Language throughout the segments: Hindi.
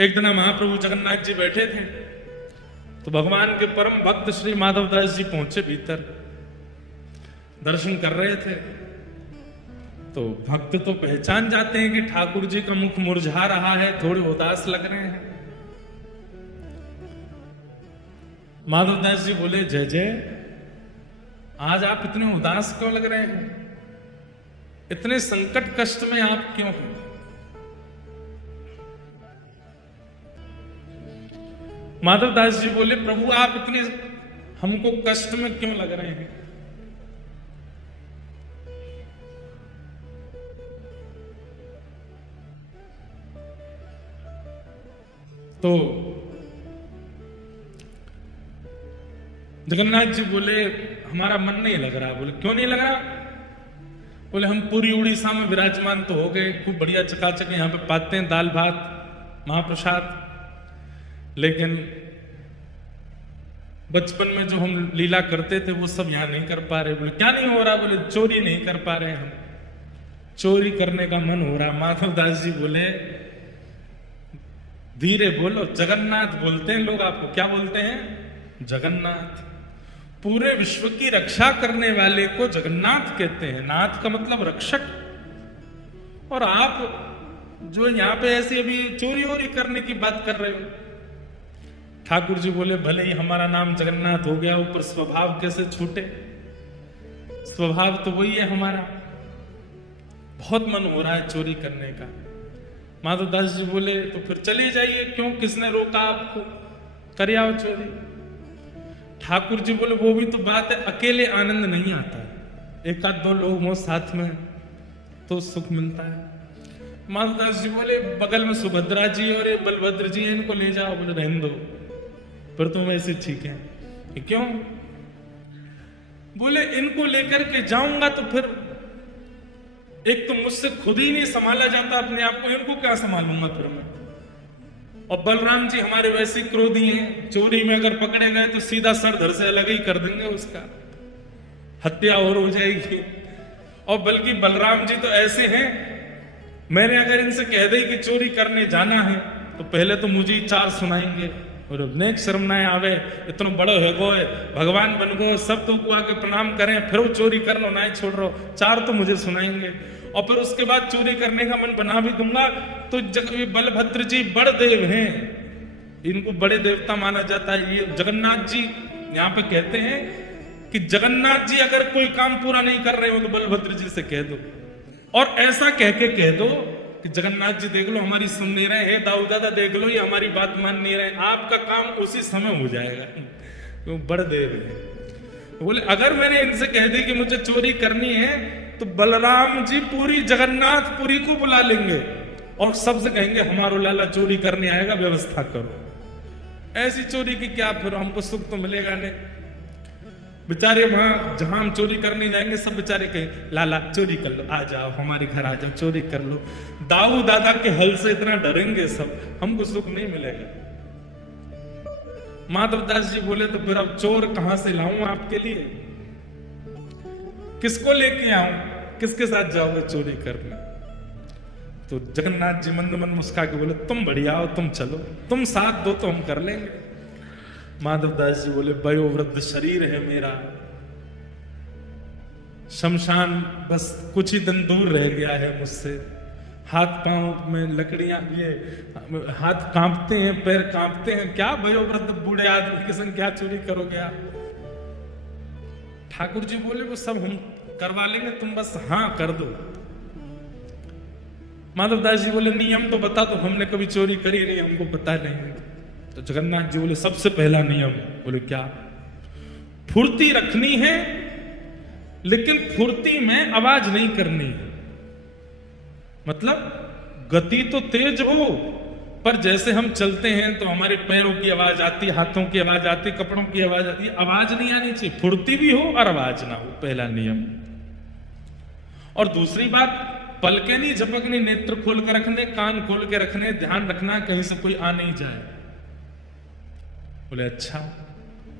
एक दिन महाप्रभु जगन्नाथ जी बैठे थे तो भगवान के परम भक्त श्री माधवदास जी पहुंचे भीतर, दर्शन कर रहे थे। तो भक्त तो पहचान जाते हैं कि ठाकुर जी का मुख मुरझा रहा है, थोड़े उदास लग रहे हैं। माधवदास जी बोले, जय जय, आज आप इतने उदास क्यों लग रहे हैं? इतने संकट कष्ट में आप क्यों हैं? माधवदास जी बोले, प्रभु आप इतने हमको कष्ट में क्यों लग रहे हैं? तो जगन्नाथ जी बोले, हमारा मन नहीं लग रहा। बोले, क्यों नहीं लग रहा? बोले, हम पूरी उड़ीसा में विराजमान तो हो गए, खूब बढ़िया चकाचक यहाँ पे पाते हैं, दाल भात महाप्रसाद, लेकिन बचपन में जो हम लीला करते थे वो सब यहाँ नहीं कर पा रहे। बोले, क्या नहीं हो रहा? बोले, चोरी नहीं कर पा रहे हम, चोरी करने का मन हो रहा। माधवदास जी बोले, धीरे बोलो, जगन्नाथ बोलते हैं लोग आपको। क्या बोलते हैं? जगन्नाथ। पूरे विश्व की रक्षा करने वाले को जगन्नाथ कहते हैं। नाथ का मतलब रक्षक। और आप जो यहाँ पे ऐसे अभी चोरी वोरी करने की बात कर रहे हो। ठाकुर जी बोले, भले ही हमारा नाम जगन्नाथ हो गया, ऊपर स्वभाव कैसे छूटे? स्वभाव तो वही है हमारा। बहुत मन हो रहा है चोरी करने का। माधवदास जी बोले, तो फिर चले जाइए, क्यों, किसने रोका आपको? कर आओ चोरी। ठाकुर जी बोले, वो भी तो बात है, अकेले आनंद नहीं आता है, एक आध दो लोग हो साथ में तो सुख मिलता है। माधवदास जी बोले, बगल में सुभद्रा जी और बलभद्र जी हैं, इनको ले जाओ। बोले, रहने दो, फिर तो वैसे ठीक है। क्यों? बोले, इनको लेकर के जाऊंगा तो फिर एक तो मुझसे खुद ही नहीं संभाला जाता अपने आप को, इनको क्या संभालूंगा फिर मैं? और बलराम जी हमारे वैसे क्रोधी हैं, चोरी में अगर पकड़े गए तो सीधा सर धड़ से अलग ही कर देंगे, उसका हत्या और हो जाएगी। और बल्कि बलराम जी तो ऐसे हैं, मैंने अगर इनसे कह दी कि चोरी करने जाना है तो पहले तो मुझे ही चार सुनाएंगे, और नेक शर्म ना आवे, इतना बड़ो है गो, भगवान बन गो, सब तो को आके प्रणाम करें, फिर वो चोरी कर लो ना ही छोड़ रहो, चार तो मुझे सुनाएंगे। और फिर उसके बाद चोरी करने का मन बना भी दूंगा तो बलभद्र जी बड़ देव हैं, इनको बड़े देवता माना जाता है। ये जगन्नाथ जी यहाँ पे कहते हैं कि जगन्नाथ जी अगर कोई काम पूरा नहीं कर रहे हो तो बलभद्र जी से कह दो, और ऐसा कह के कह दो कि जगन्नाथ जी देख लो हमारी सुन नहीं रहे, हे दाऊ दादा देख लो ये हमारी बात मान नहीं रहे, आपका काम उसी समय हो जाएगा। तो बड़ देव है। बोले, अगर मैंने इनसे कह दी कि मुझे चोरी करनी है तो बलराम जी पूरी जगन्नाथपुरी को बुला लेंगे और सबसे कहेंगे हमारो लाला चोरी करने आएगा, व्यवस्था करो। ऐसी चोरी की क्या, फिर हमको सुख तो मिलेगा नहीं। बेचारे वहां जहां हम चोरी करने जाएंगे सब बेचारे कहें, लाला चोरी कर लो, आ जाओ हमारे घर आ जाओ, चोरी कर लो। दाऊ दादा के हल से इतना डरेंगे सब, हमको सुख नहीं मिलेगा। माधवदास जी बोले, तो फिर अब चोर कहां से लाऊं आपके लिए? किसको लेके आऊं? किसके साथ जाओगे चोरी करने? तो जगन्नाथ जी मंद मंद मुस्का के बोले, तुम बढ़िया हो, तुम चलो, तुम साथ दो तो हम कर लेंगे। माधवदास जी बोले, वयोवृद्ध शरीर है मेरा, शमशान बस कुछ ही दिन दूर रह गया है मुझसे, हाथ पांव में लकड़ियां, ये हाथ कांपते हैं, पैर कांपते हैं, क्या वयोवृद्ध बूढ़े आदमी के संग क्या चोरी करोगे आप? ठाकुर जी बोले, वो सब हम करवा लेंगे, तुम बस हाँ कर दो। माधवदास जी बोले, नियम तो बता दो, हमने कभी चोरी करी नहीं, हमको पता नहीं। तो जगन्नाथ जी बोले, सबसे पहला नियम। बोले, क्या? फुर्ती रखनी है, लेकिन फुर्ती में आवाज नहीं करनी है। मतलब गति तो तेज हो, पर जैसे हम चलते हैं तो हमारे पैरों की आवाज आती, हाथों की आवाज आती, कपड़ों की आवाज आती, आवाज नहीं आनी चाहिए। फुर्ती भी हो और आवाज ना हो, पहला नियम। और दूसरी बात, पलके नहीं झपकनी, नेत्र खोल कर रखने, कान खोल के रखने, ध्यान रखना कहीं से कोई आ नहीं जाए। बोले, अच्छा,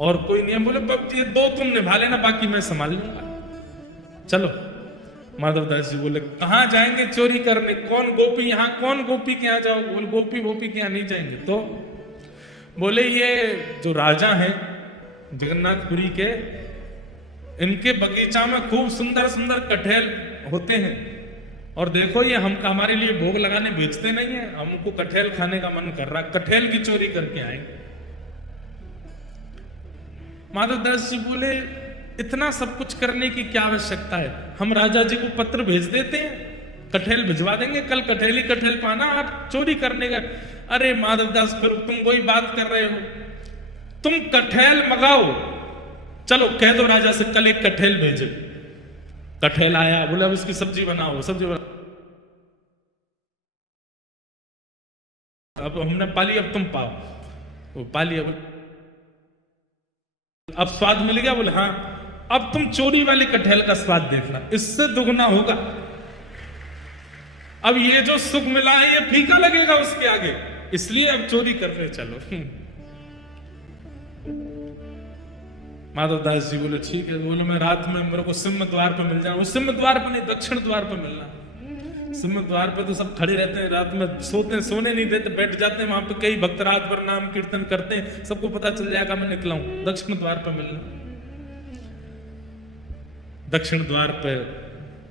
और कोई नियम? बोले, ये दो तुम निभा लेना, बाकी मैं संभाल लूंगा। चलो। माधवदास जी बोले कहाँ जाएंगे चोरी करने, कौन गोपी यहाँ, कौन गोपी के यहाँ जाओ? बोले गोपी गोपी के यहाँ नहीं जाएंगे। तो बोले ये जो राजा हैं जगन्नाथपुरी के, इनके बगीचा में खूब सुंदर सुंदर कटहल होते हैं, और देखो ये हम हमारे लिए भोग लगाने बेचते नहीं है, हमको कटहल खाने का मन कर रहा, कटहल की चोरी करके आएंगे। माधवदास जी बोले इतना सब कुछ करने की क्या आवश्यकता है, हम राजा जी को पत्र भेज देते हैं, कटहल भिजवा देंगे, कल कटहल ही कटहल पाना, आप चोरी करने का। अरे माधवदास फिर तुम वही बात कर रहे हो, तुम कटहल मंगाओ, चलो कह दो राजा से कल एक कटहल भेजे। कटहल आया, बोला अब इसकी सब्जी बनाओ, सब्जी बनाओ। अब हमने पाली, अब तुम पाओ। वो पाली, अब स्वाद मिल गया? बोले हाँ, अब तुम चोरी वाले कटहल का स्वाद देखना, इससे दुगना होगा। अब ये जो सुख मिला है ये फीका लगेगा उसके आगे, इसलिए अब चोरी करने चलो। माधवदास जी बोले ठीक है। बोले मैं रात में मेरे को सिंह द्वार पर मिल जाऊं। सिंह द्वार पर नहीं, दक्षिण द्वार पर मिलना। सिंह द्वार पर तो सब खड़े रहते हैं, रात में सोने नहीं देते, बैठ जाते हैं वहां पे, कई भक्त रात भर नाम कीर्तन करते हैं, सबको पता चल जाएगा मैं निकला हूं। दक्षिण द्वार पर मिलना। दक्षिण द्वार पर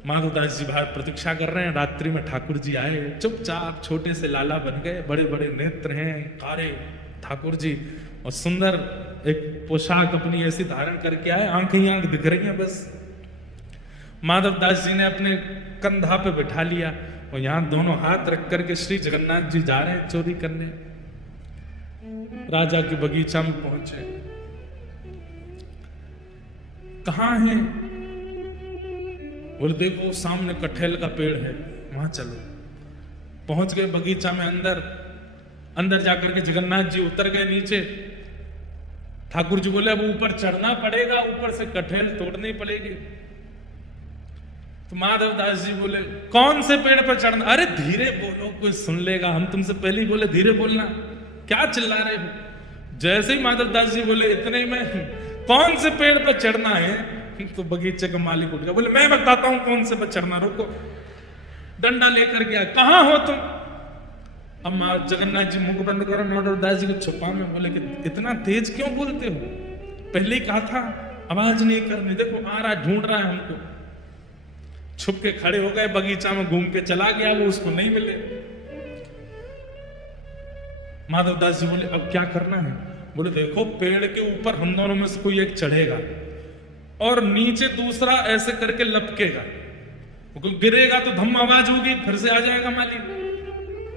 माधवदास जी बाहर प्रतीक्षा कर रहे हैं। रात्रि में ठाकुर जी आए, चुपचाप छोटे से लाला बन गए, बड़े बड़े नेत्र हैं, कारे ठाकुर जी, और सुंदर एक पोशाक अपनी ऐसी धारण करके आए, आंख ही आंख दिख रही हैं बस। माधवदास जी ने अपने कंधा पे बिठा लिया, और यहां दोनों हाथ रख करके श्री जगन्नाथ जी जा रहे हैं चोरी करने। राजा के बगीचा में पहुंचे, कहां है? बोले देखो सामने कटहल का पेड़ है, वहां चलो। पहुंच गए बगीचा में, अंदर जाकर के जगन्नाथ जी उतर गए नीचे। ठाकुर जी बोले अब ऊपर चढ़ना पड़ेगा, ऊपर से कटहल तोड़नी पड़ेगी। तो माधवदास जी बोले कौन से पेड़ पर चढ़ना? अरे धीरे बोलो, कोई सुन लेगा, हम तुमसे पहले ही बोले धीरे बोलना, क्या चिल्ला रहे हो? जैसे ही माधवदास जी बोले इतने में कौन से पेड़ पर चढ़ना है, तो बगीचे का मालिक उठ गया, बोले मैं बताता हूं कौन से पर चढ़ना, रुको। डंडा लेकर गया, कहां हो तुम? अब जगन्नाथ जी मुख बंद करो, माधवदास जी को छुपा में बोले कि इतना तेज क्यों बोलते हो, पहले ही कहा था आवाज नहीं करनी, देखो आ रहा, ढूंढ रहा है हमको। छुप के खड़े हो गए, बगीचा में घूम के चला गया, वो उसको नहीं मिले। माधवदास जी बोले अब क्या करना है? बोले देखो पेड़ के ऊपर हम दोनों में से कोई एक चढ़ेगा, और नीचे दूसरा ऐसे करके लपकेगा, गिरेगा तो धम आवाज होगी, फिर से आ जाएगा मालिक।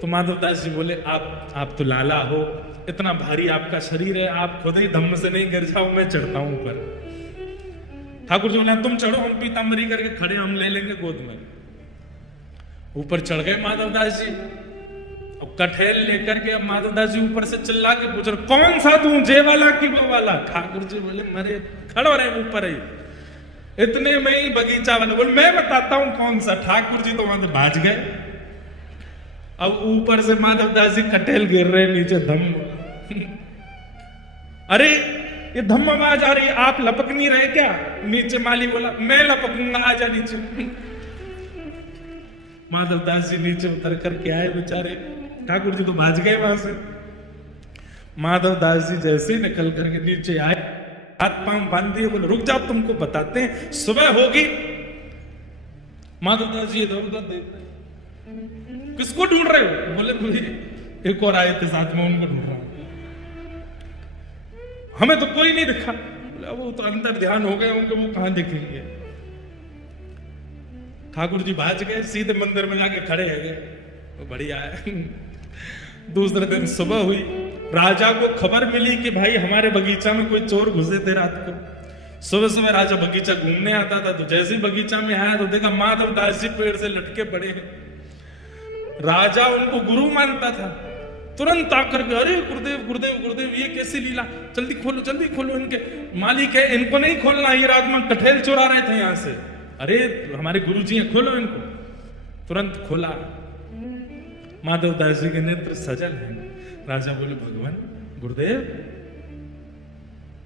तो माधवदास जी बोले आप तो लाला हो, इतना भारी आपका शरीर है, आप खुद ही धम्म से नहीं गिर जाओ, मैं चढ़ता हूं ऊपर। ठाकुर जी बोले तुम चढ़ो, हम पीताम्बरी करके खड़े, हम ले लेंगे गोद में। ऊपर चढ़ गए माधवदास जी। अब कटहल लेकर के अब माधवदास जी ऊपर से चिल्ला के पूछ रहे कौन सा तू, जे वाला कि वो वाला? ठाकुर जी बोले मरे खड़ो रहे ऊपर ही। इतने में ही बगीचा वाला बोले मैं बताता हूं कौन सा। ठाकुर जी तो वहां से भाज गए। अब ऊपर से माधवदास जी कटहल गिर रहे, नीचे धम। अरे ये धम आवाज आ रही है, आप लपक नहीं रहे क्या? नीचे माली बोला मैं लपकूंगा, आजा नीचे। माधवदास जी नीचे उतर करके आए बेचारे, ठाकुर जी तो भाज गए वहां से। माधवदास जी जैसे ही निकल करके नीचे आए, हाथ पांव बांध दिए, बोले रुक जाओ तुमको बताते हैं, सुबह होगी। माधवदास जी इधर उधर देख रहे, किसको ढूंढ रहे हो? बोले मुझे एक और आए थे साथ में, उनको ढूंढ रहा हूं, हमें तो कोई नहीं दिखा। बोले वो तो अंदर ध्यान हो गए होंगे, वो कहां दिखेंगे। ठाकुर जी भाज गए, सीधे मंदिर में जाके खड़े है गए, तो बढ़िया है। दूसरे दिन सुबह हुई, राजा को खबर मिली कि भाई हमारे बगीचा में कोई चोर घुसे थे रात को। सुबह सुबह राजा बगीचा घूमने आता था, तो जैसे ही बगीचा में आया तो देखा माधवदास जी पेड़ से लटके पड़े हैं। राजा उनको गुरु मानता था, तुरंत आकर के अरे गुरुदेव गुरुदेव गुरुदेव ये कैसी लीला, जल्दी खोलो, इनके मालिक है, इनको नहीं खोलना, ये रात में कटहल चुरा रहे थे यहां से। अरे हमारे गुरु जी हैं, खोलो इनको। तुरंत खोला, माधवदास जी के नेत्र सजल हैं। राजा बोले भगवान गुरुदेव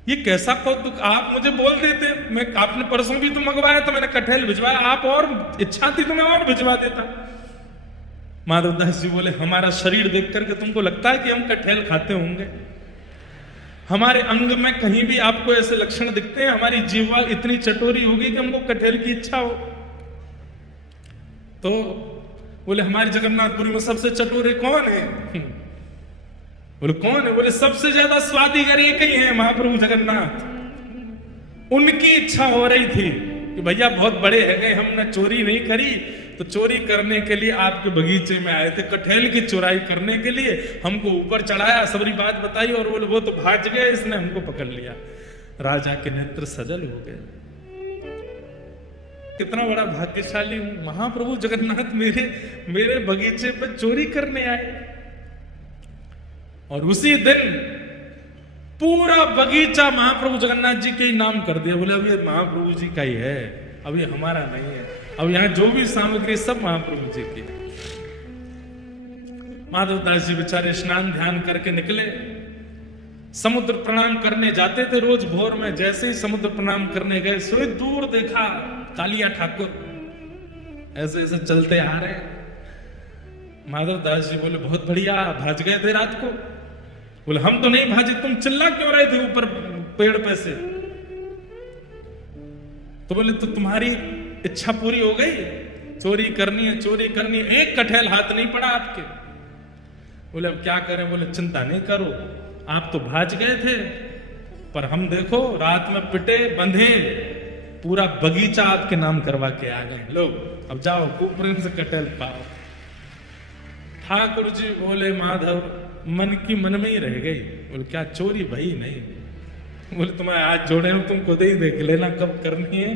ये कैसा कौतुक, आप मुझे बोल देते, मैं आपने परसों भी तो मंगवाया तो मैंने कटहल भिजवाया, आप और इच्छा थी तो मैं और भिजवा देता। माधवदास जी बोले हमारा शरीर देख करके तुमको लगता है कि हम कटहल खाते होंगे? हमारे अंग में कहीं भी आपको ऐसे लक्षण दिखते हैं? हमारी जीवा इतनी चटोरी होगी कि हमको कटहल की इच्छा हो? तो बोले हमारे जगन्नाथपुरी में सबसे चटोरे कौन है? बोले कौन है? बोले सबसे ज्यादा स्वादिगर एक ही है, महाप्रभु जगन्नाथ। उनकी इच्छा हो रही थी कि भैया बहुत बड़े है गए, हमने चोरी नहीं करी, तो चोरी करने के लिए आपके बगीचे में आए थे, कटहल की चुराई करने के लिए हमको ऊपर चढ़ाया, सबरी बात बताई, और बोले वो तो भाग गए, इसने हमको पकड़ लिया। राजा के नेत्र सजल हो गए, कितना बड़ा भाग्यशाली हूं, महाप्रभु जगन्नाथ मेरे बगीचे पर चोरी करने आए। और उसी दिन पूरा बगीचा महाप्रभु जगन्नाथ जी के ही नाम कर दिया। बोले अब ये महाप्रभु जी का ही है, अब ये हमारा नहीं है, अब यहां जो भी सामग्री सब महाप्रभु जी की। माधवदास जी बेचारे स्नान ध्यान करके निकले, समुद्र प्रणाम करने जाते थे रोज भोर में। जैसे ही समुद्र प्रणाम करने गए, थोड़ी दूर देखा कालिया ठाकुर ऐसे ऐसे चलते आ रहे। माधवदास जी बोले बहुत बढ़िया, भाज गए थे रात को? बोले हम तो नहीं भाजे, तुम चिल्ला क्यों रहे थे ऊपर पेड़ पे से? तो बोले तो तुम्हारी इच्छा पूरी हो गई, चोरी करनी है, चोरी करनी है, एक कटहल हाथ नहीं पड़ा आपके। बोले अब क्या करें? बोले चिंता नहीं करो, आप तो भाज गए थे, पर हम देखो रात में पिटे बंधे पूरा बगीचा आपके नाम करवा के आ गए। लो अब जाओ खूब प्रेम से कटहल पाओ। ठाकुर जी बोले माधव मन की मन में ही रह गई। बोले क्या चोरी? भाई नहीं। बोले तुम्हारे हाथ जोड़े हैं, तुम खुद ही देख लेना कब करनी है।